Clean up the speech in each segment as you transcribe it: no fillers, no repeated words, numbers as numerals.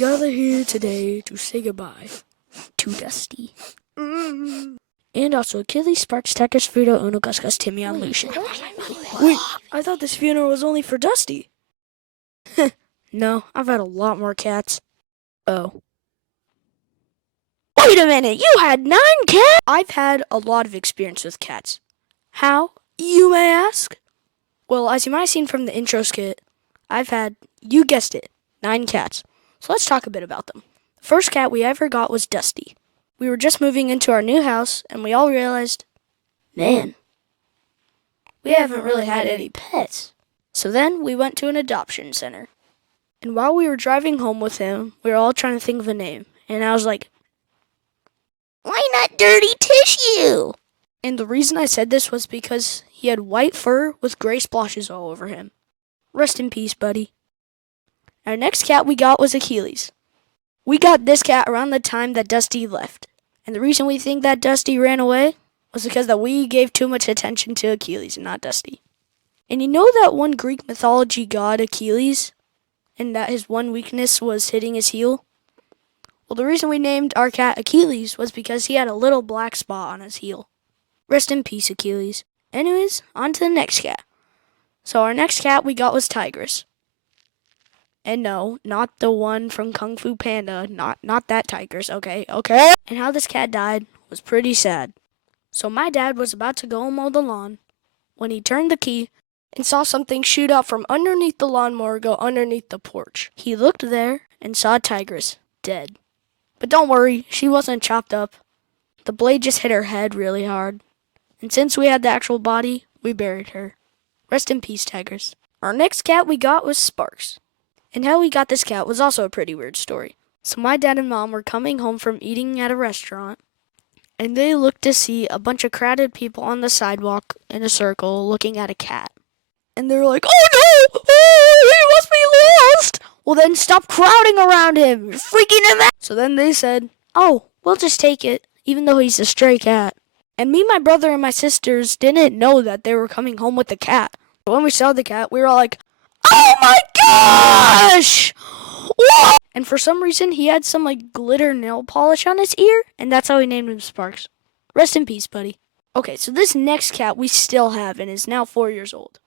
gather here today to say goodbye to Dusty. And also Achilles, Sparks, Tigress, Freda, Uno, Gus, Timmy, and Lucian. Wait, I thought this funeral was only for Dusty. No, I've had a lot more cats. Oh. Wait a minute, you had 9 cats? I've had a lot of experience with cats. How, you may ask? Well, as you might have seen from the intro skit, I've had, you guessed it, 9 cats. So let's talk a bit about them. The first cat we ever got was Dusty. We were just moving into our new house, and we all realized, man, we haven't really had any pets. So then we went to an adoption center. And while we were driving home with him, we were all trying to think of a name. And I was like, why not Dirty Tissue? And the reason I said this was because he had white fur with gray splotches all over him. Rest in peace, buddy. Our next cat we got was Achilles. We got this cat around the time that Dusty left. And the reason we think that Dusty ran away was because that we gave too much attention to Achilles and not Dusty. And you know that one Greek mythology god, Achilles, and that his one weakness was hitting his heel? Well, the reason we named our cat Achilles was because he had a little black spot on his heel. Rest in peace, Achilles. Anyways, on to the next cat. So our next cat we got was Tigress. And no, not the one from Kung Fu Panda, not that Tigress, okay? And how this cat died was pretty sad. So my dad was about to go mow the lawn when he turned the key and saw something shoot out from underneath the lawnmower go underneath the porch. He looked there and saw Tigress, dead. But don't worry, she wasn't chopped up. The blade just hit her head really hard. And since we had the actual body, we buried her. Rest in peace, Tigress. Our next cat we got was Sparks. And how we got this cat was also a pretty weird story. So my dad and mom were coming home from eating at a restaurant, and they looked to see a bunch of crowded people on the sidewalk in a circle looking at a cat. And they were like, oh no! Oh, he must be lost! Well then stop crowding around him! You're freaking him out! So then they said, oh, we'll just take it, even though he's a stray cat. And me, my brother, and my sisters didn't know that they were coming home with the cat. But when we saw the cat, we were all like, oh my gosh! Whoa! And for some reason, he had some glitter nail polish on his ear, and that's how we named him Sparks. Rest in peace, buddy. Okay, so this next cat we still have and is now 4 years old.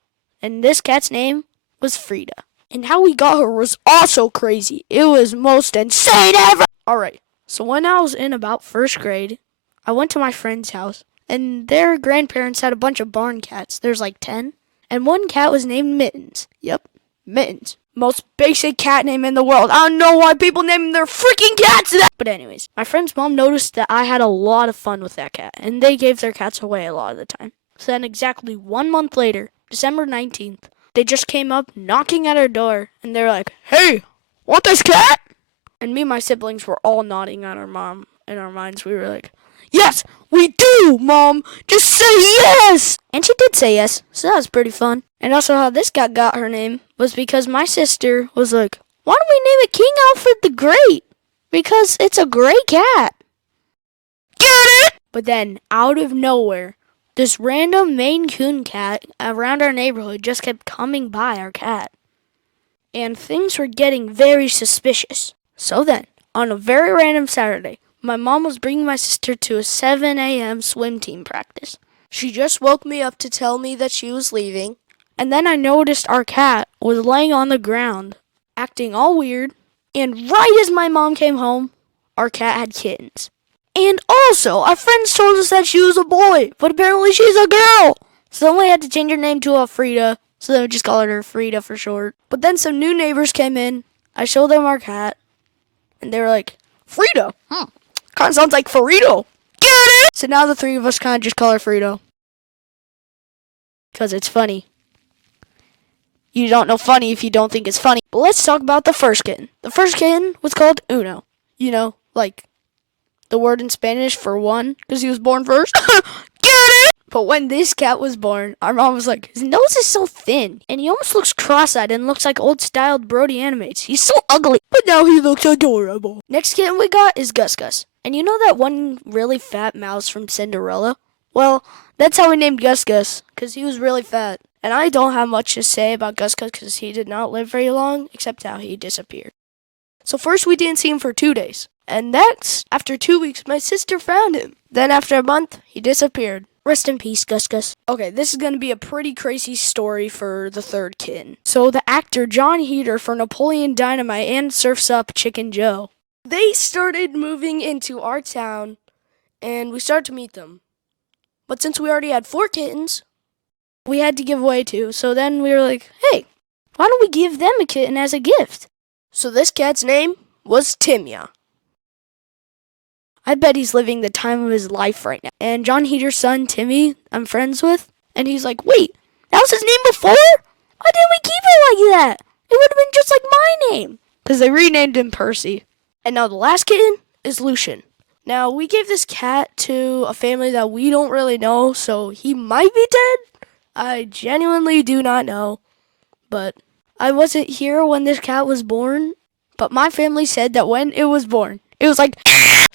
And this cat's name was Freda. And how we got her was also crazy. It was most insane ever! Alright, so when I was in about 1st grade, I went to my friend's house, and their grandparents had a bunch of barn cats. There's 10. And one cat was named Mittens. Yep, Mittens. Most basic cat name in the world. I don't know why people name their freaking cats that. But anyways, my friend's mom noticed that I had a lot of fun with that cat, and they gave their cats away a lot of the time. So then exactly 1 month later, December 19th, they just came up knocking at our door, and they were like, hey, want this cat? And me and my siblings were all nodding at our mom. In our minds, we were like, yes, we do, Mom! Just say yes! And she did say yes, so that was pretty fun. And also how this cat got her name was because my sister was like, why don't we name it King Alfred the Great? Because it's a great cat. Get it? But then, out of nowhere, this random Maine Coon cat around our neighborhood just kept coming by our cat. And things were getting very suspicious. So then, on a very random Saturday, my mom was bringing my sister to a 7 a.m. swim team practice. She just woke me up to tell me that she was leaving, and then I noticed our cat was laying on the ground, acting all weird, and right as my mom came home, our cat had kittens. And also, our friends told us that she was a boy, but apparently she's a girl! So then we had to change her name to Freda, so then we just called her Freda for short. But then some new neighbors came in, I showed them our cat, and they were like, Freda? Kind of sounds like Frito. Get it? So now the 3 of us kind of just call her Frito. Because it's funny. You don't know funny if you don't think it's funny. But let's talk about the first kitten. The first kitten was called Uno. You know, like the word in Spanish for one, because he was born first. Get it? But when this cat was born, our mom was like, his nose is so thin, and he almost looks cross-eyed and looks like old-styled Brody animates. He's so ugly, but now he looks adorable. Next kitten we got is Gus. And you know that one really fat mouse from Cinderella? Well, that's how we named Gus, because he was really fat. And I don't have much to say about Gus because he did not live very long, except how he disappeared. So first we didn't see him for 2 days. And next, after 2 weeks, my sister found him. Then after a month, he disappeared. Rest in peace, Gus Gus. Okay, this is going to be a pretty crazy story for the third kitten. So the actor John Heater for Napoleon Dynamite and Surf's Up Chicken Joe, they started moving into our town, and we started to meet them. But since we already had 4 kittens, we had to give away 2. So then we were like, hey, why don't we give them a kitten as a gift? So this cat's name was Timya. I bet he's living the time of his life right now. And John Heater's son, Timmy, I'm friends with. And he's like, wait, that was his name before? Why didn't we keep it like that? It would have been just like my name. Because they renamed him Percy. And now the last kitten is Lucian. Now, we gave this cat to a family that we don't really know, so he might be dead. I genuinely do not know. But I wasn't here when this cat was born. But my family said that when it was born, it was like...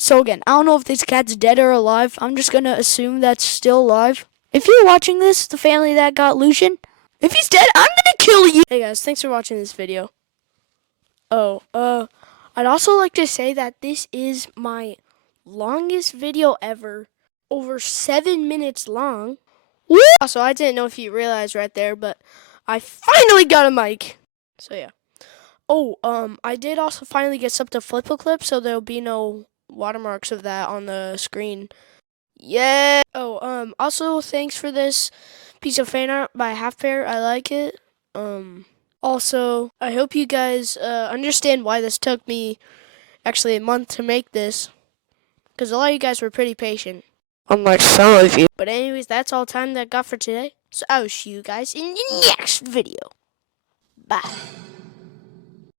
So again, I don't know if this cat's dead or alive. I'm just going to assume that's still alive. If you're watching this, the family that got Lucian, if he's dead, I'm going to kill you. Hey guys, thanks for watching this video. I'd also like to say that this is my longest video ever. Over 7 minutes long. Woo! Also, I didn't know if you realized right there, but I finally got a mic. So yeah. I did also finally get something to flip a clip, so there'll be no watermarks of that on the screen. Yeah. Also thanks for this piece of fan art by Half Pair. I like it. Also, I hope you guys understand why this took me actually a month to make this, because a lot of you guys were pretty patient. Unlike some of you. But anyways, that's all time that I got for today. So I'll see you guys in the next video. Bye.